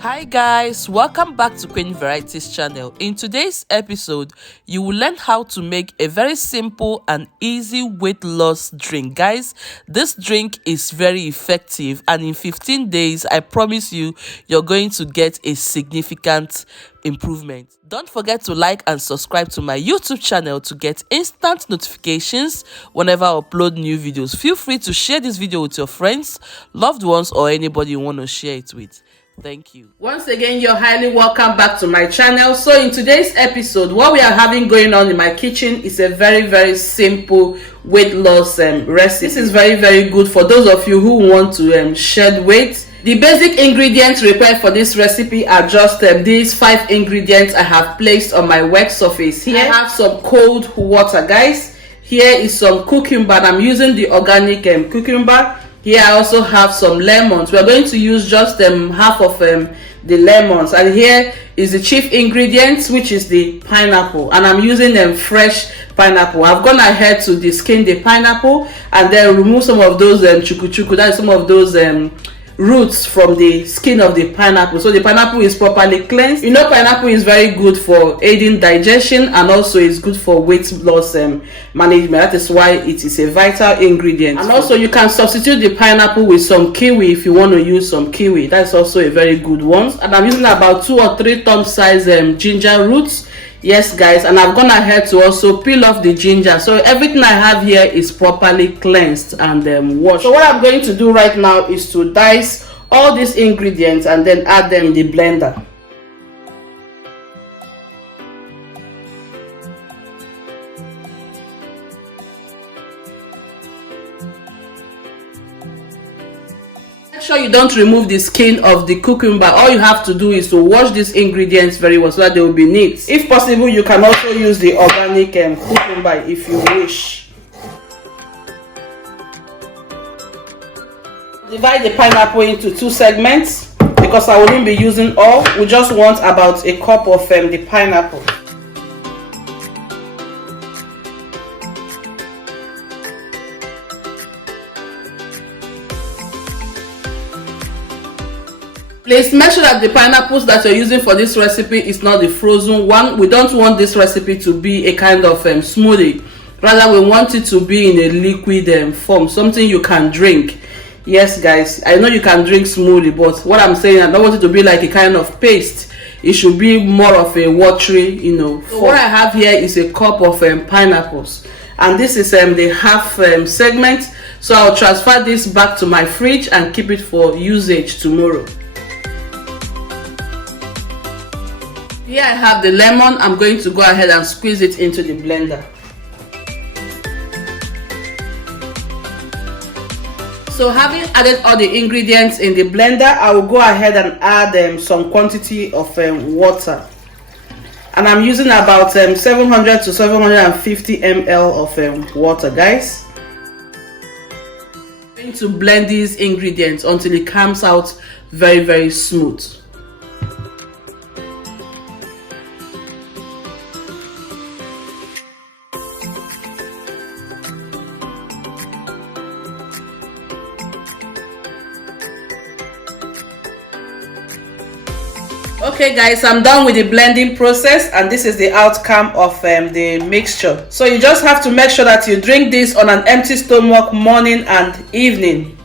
Hi guys, welcome back to Queen Varieties channel. In today's episode, you will learn how to make a very simple and easy weight loss drink. Guys, this drink is very effective and in 15 days, I promise you, you're going to get a significant improvement. Don't forget to like and subscribe to my YouTube channel to get instant notifications whenever I upload new videos. Feel free to share this video with your friends, loved ones, or anybody you want to share it with. Thank you. Once again, you're highly welcome back to my channel. So in today's episode, what we are having going on in my kitchen is a very simple weight loss recipe. This is very good for those of you who want to shed weight. The basic ingredients required for this recipe are just these 5 ingredients I have placed on my work surface. Here I have some cold water, guys. Here is some cucumber. I'm using the organic cucumber. Here I also have some lemons. We're going to use just half of the lemons, and here is the chief ingredients, which is the pineapple, and I'm using fresh pineapple. I've gone ahead to skin the pineapple and then remove some of those chuku, that is some of those roots from the skin of the pineapple, so the pineapple is properly cleansed. You know, pineapple is very good for aiding digestion and also is good for weight loss management. That is why it is a vital ingredient. And also you can substitute the pineapple with some kiwi if you want to use some kiwi. That's also a very good one. And I'm using about 2 or 3 thumb size ginger roots. Yes guys, and I've gone ahead to also peel off the ginger, so everything I have here is properly cleansed and washed. So what I'm going to do right now is to dice all these ingredients and then add them in the blender. Make sure you don't remove the skin of the cucumber. All you have to do is to wash these ingredients very well so that they will be neat. If possible, you can also use the organic cucumber if you wish. Divide the pineapple into 2 segments because I wouldn't be using all. We just want about a cup of the pineapple. Please make sure that the pineapples that you're using for this recipe is not the frozen one. We don't want this recipe to be a kind of smoothie. Rather, we want it to be in a liquid form, something you can drink. Yes, guys, I know you can drink smoothie, but what I'm saying, I don't want it to be like a kind of paste. It should be more of a watery, form. So what I have here is a cup of pineapples, and this is the half segment. So I'll transfer this back to my fridge and keep it for usage tomorrow. Here I have the lemon. I'm going to go ahead and squeeze it into the blender. So having added all the ingredients in the blender, I will go ahead and add some quantity of water. And I'm using about 700 to 750 ml of water, guys. I'm going to blend these ingredients until it comes out very smooth. Okay guys, I'm done with the blending process, and this is the outcome of the mixture. So you just have to make sure that you drink this on an empty stomach morning and evening.